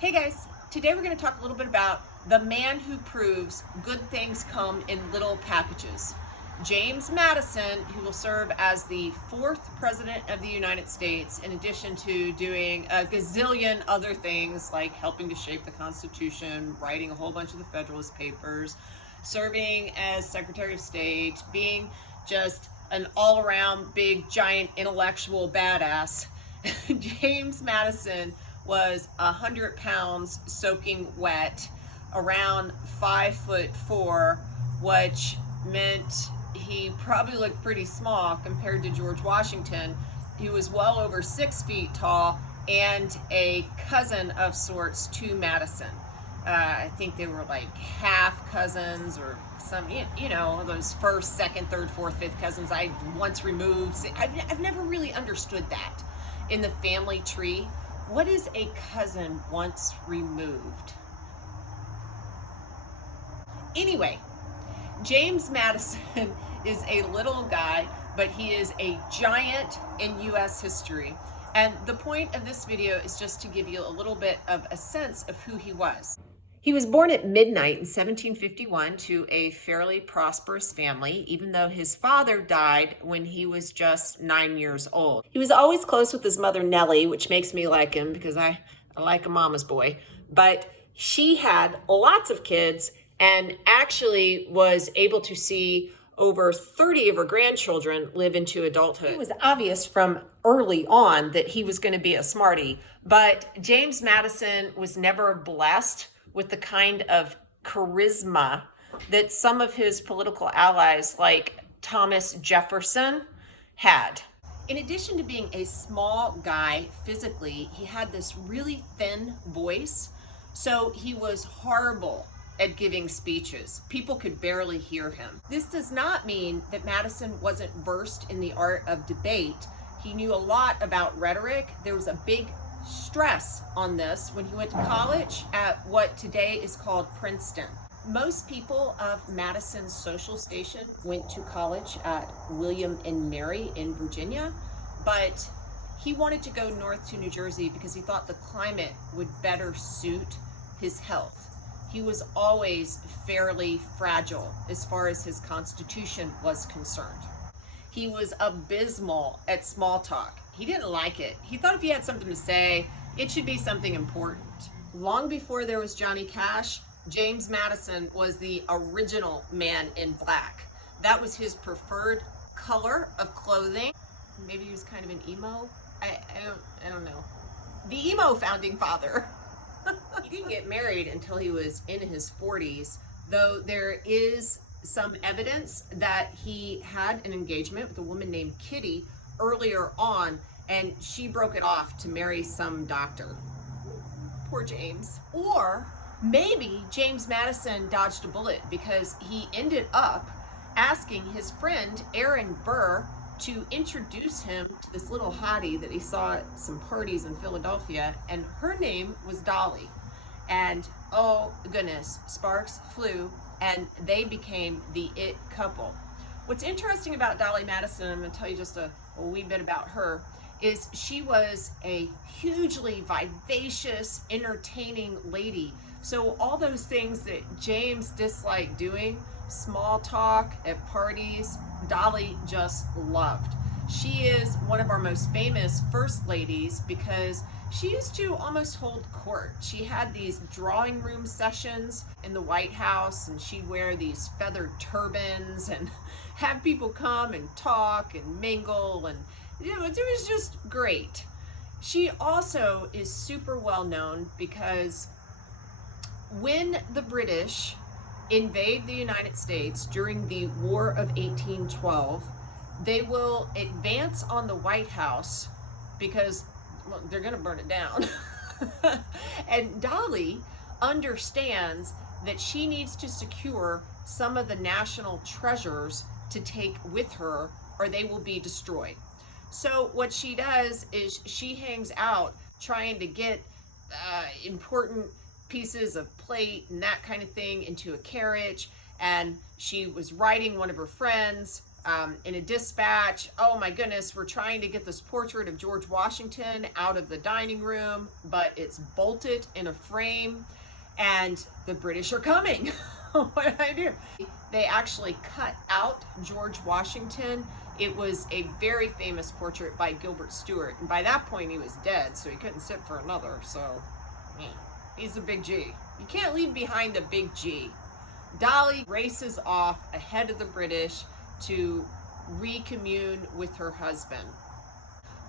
Hey guys, today we're going to talk a little bit about the man who proves good things come in little packages. James Madison, who will serve as the fourth president of the United States, in addition to doing a gazillion other things like helping to shape the Constitution, writing a whole bunch of the Federalist Papers, serving as Secretary of State, being just an all-around big, giant, intellectual badass. James Madison was 100 pounds soaking wet, around 5'4", which meant he probably looked pretty small compared to George Washington. He was well over 6 feet tall and a cousin of sorts to Madison. I think they were like half cousins or some, those first, second, third, fourth, fifth cousins I once removed. I've never really understood that in the family tree. What is a cousin once removed? Anyway, James Madison is a little guy, but he is a giant in U.S. history. And the point of this video is just to give you a little bit of a sense of who he was. He was born at midnight in 1751 to a fairly prosperous family, even though his father died when he was just 9 years old. He was always close with his mother, Nellie, which makes me like him because I like a mama's boy. But she had lots of kids and actually was able to see over 30 of her grandchildren live into adulthood. It was obvious from early on that he was going to be a smarty, but James Madison was never blessed with the kind of charisma that some of his political allies like Thomas Jefferson had. In addition to being a small guy physically, he had this really thin voice, so he was horrible at giving speeches. People could barely hear him. This does not mean that Madison wasn't versed in the art of debate. He knew a lot about rhetoric. There was a big stress on this when he went to college at what today is called Princeton. Most people of Madison's social station went to college at William and Mary in Virginia, but he wanted to go north to New Jersey because he thought the climate would better suit his health. He was always fairly fragile as far as his constitution was concerned. He was abysmal at small talk. He didn't like it. He thought if he had something to say, it should be something important. Long before there was Johnny Cash, James Madison was the original man in black. That was his preferred color of clothing. Maybe he was kind of an emo. I don't know. The emo founding father. He didn't get married until he was in his 40s, though there is some evidence that he had an engagement with a woman named Kitty earlier on, and she broke it off to marry some doctor. Poor James. Or maybe James Madison dodged a bullet because he ended up asking his friend Aaron Burr to introduce him to this little hottie that he saw at some parties in Philadelphia, and her name was Dolly. And oh goodness, sparks flew, and they became the it couple. What's interesting about Dolly Madison, I'm going to tell you just a wee bit about her, is she was a hugely vivacious, entertaining lady. So all those things that James disliked doing, small talk at parties, Dolly just loved. She is one of our most famous first ladies because she used to almost hold court. She had these drawing room sessions in the White House, and she'd wear these feathered turbans and have people come and talk and mingle, and it was just great. She also is super well known because when the British invade the United States during the War of 1812, they will advance on the White House because they're going to burn it down. And Dolly understands that she needs to secure some of the national treasures to take with her or they will be destroyed. So what she does is she hangs out trying to get important pieces of plate and that kind of thing into a carriage. And she was writing one of her friends in a dispatch, oh my goodness, we're trying to get this portrait of George Washington out of the dining room, but it's bolted in a frame and the British are coming. What did I do? They actually cut out George Washington. It was a very famous portrait by Gilbert Stuart, and by that point he was dead, so he couldn't sit for another. So he's a big G. You can't leave behind a big G. Dolly races off ahead of the British to recommune with her husband.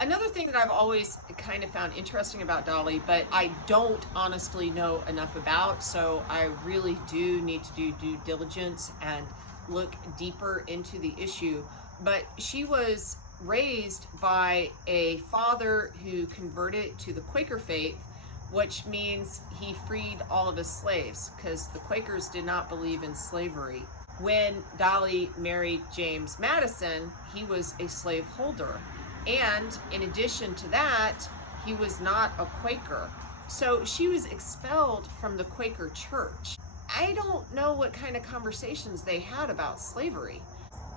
Another thing that I've always kind of found interesting about Dolly, but I don't honestly know enough about, so I really do need to do due diligence and look deeper into the issue. But she was raised by a father who converted to the Quaker faith, which means he freed all of his slaves, because the Quakers did not believe in slavery. When Dolly married James Madison, he was a slaveholder. And in addition to that, he was not a Quaker. So she was expelled from the Quaker church. I don't know what kind of conversations they had about slavery.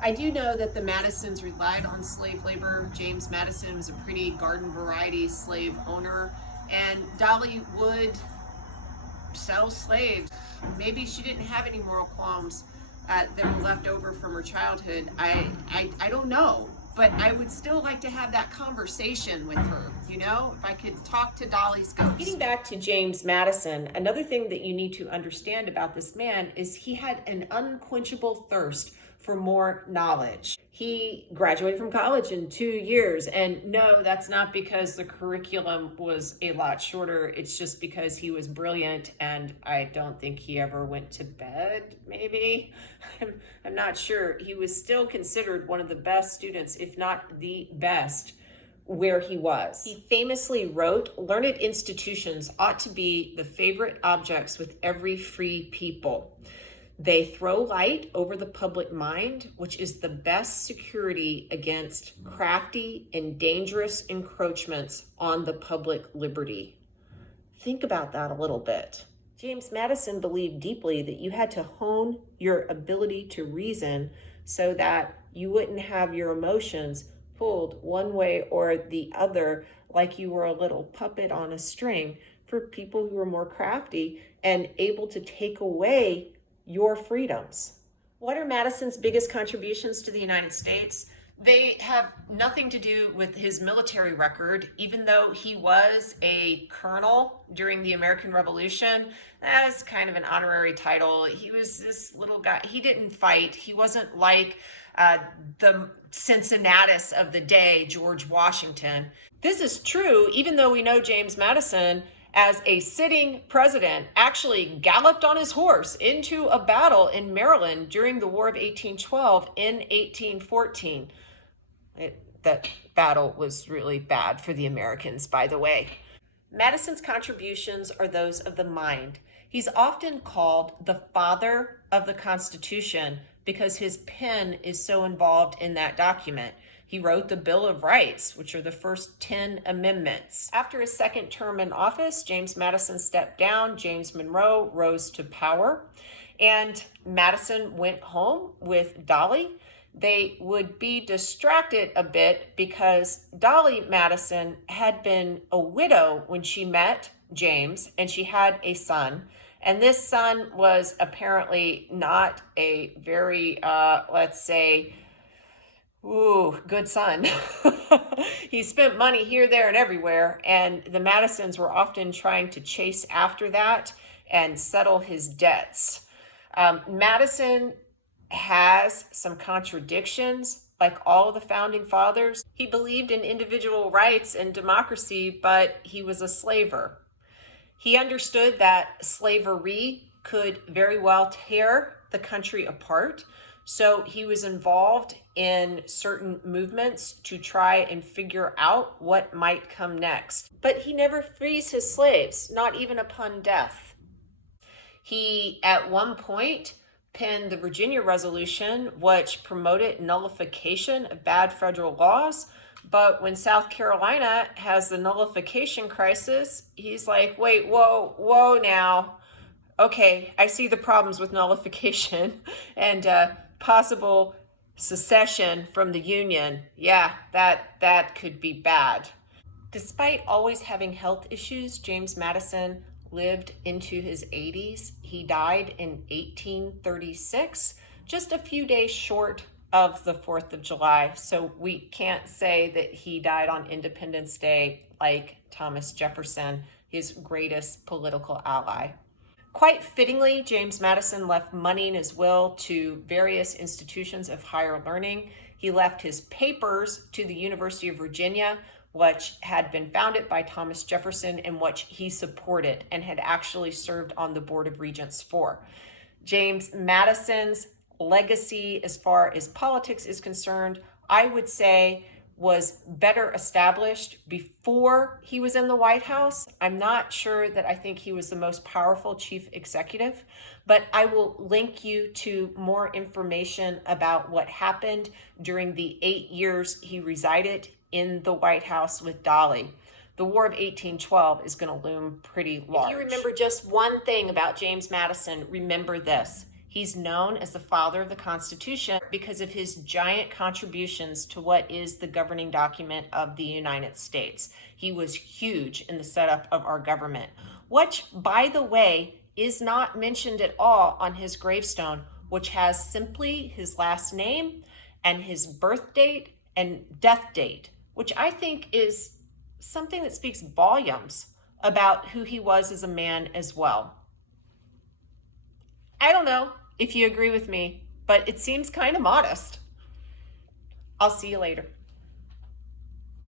I do know that the Madisons relied on slave labor. James Madison was a pretty garden variety slave owner, and Dolly would sell slaves. Maybe she didn't have any moral qualms that were left over from her childhood. I don't know, but I would still like to have that conversation with her, you know, if I could talk to Dolly's ghost. Getting back to James Madison, another thing that you need to understand about this man is he had an unquenchable thirst for more knowledge. He graduated from college in 2 years, and no, that's not because the curriculum was a lot shorter. It's just because he was brilliant, and I don't think he ever went to bed, maybe. I'm not sure. He was still considered one of the best students, if not the best, where he was. He famously wrote, "Learned institutions ought to be the favorite objects with every free people. They throw light over the public mind, which is the best security against crafty and dangerous encroachments on the public liberty." Think about that a little bit. James Madison believed deeply that you had to hone your ability to reason so that you wouldn't have your emotions pulled one way or the other, like you were a little puppet on a string, for people who were more crafty and able to take away your freedoms. What are Madison's biggest contributions to the United States? They have nothing to do with his military record, even though he was a colonel during the American Revolution. That is kind of an honorary title. He was this little guy. He didn't fight. He wasn't like the Cincinnatus of the day, George Washington. This is true, even though we know James Madison, as a sitting president, actually galloped on his horse into a battle in Maryland during the War of 1812 in 1814. That battle was really bad for the Americans, by the way. Madison's contributions are those of the mind. He's often called the father of the Constitution because his pen is so involved in that document. He wrote the Bill of Rights, which are the first 10 amendments. After his second term in office, James Madison stepped down. James Monroe rose to power, and Madison went home with Dolly. They would be distracted a bit because Dolly Madison had been a widow when she met James, and she had a son. And this son was apparently not a very, let's say, good son. He spent money here, there, and everywhere, and the Madisons were often trying to chase after that and settle his debts. Madison has some contradictions, like all of the founding fathers. He believed in individual rights and democracy, but he was a slaver. He understood that slavery could very well tear the country apart. So he was involved in certain movements to try and figure out what might come next. But he never frees his slaves, not even upon death. He, at one point, penned the Virginia Resolution, which promoted nullification of bad federal laws. But when South Carolina has the nullification crisis, he's like, wait, whoa now. Okay, I see the problems with nullification and possible secession from the Union, yeah, that could be bad. Despite always having health issues, James Madison lived into his 80s. He died in 1836, just a few days short of the 4th of July. So we can't say that he died on Independence Day like Thomas Jefferson, his greatest political ally. Quite fittingly, James Madison left money in his will to various institutions of higher learning. He left his papers to the University of Virginia, which had been founded by Thomas Jefferson and which he supported and had actually served on the Board of Regents for. James Madison's legacy as far as politics is concerned, I would say, was better established before he was in the White House. I'm not sure that I think he was the most powerful chief executive, but I will link you to more information about what happened during the 8 years he resided in the White House with Dolly. The War of 1812 is going to loom pretty large. If you remember just one thing about James Madison, remember this. He's known as the father of the Constitution because of his giant contributions to what is the governing document of the United States. He was huge in the setup of our government, which, by the way, is not mentioned at all on his gravestone, which has simply his last name and his birth date and death date, which I think is something that speaks volumes about who he was as a man as well. I don't know if you agree with me, but it seems kind of modest. I'll see you later.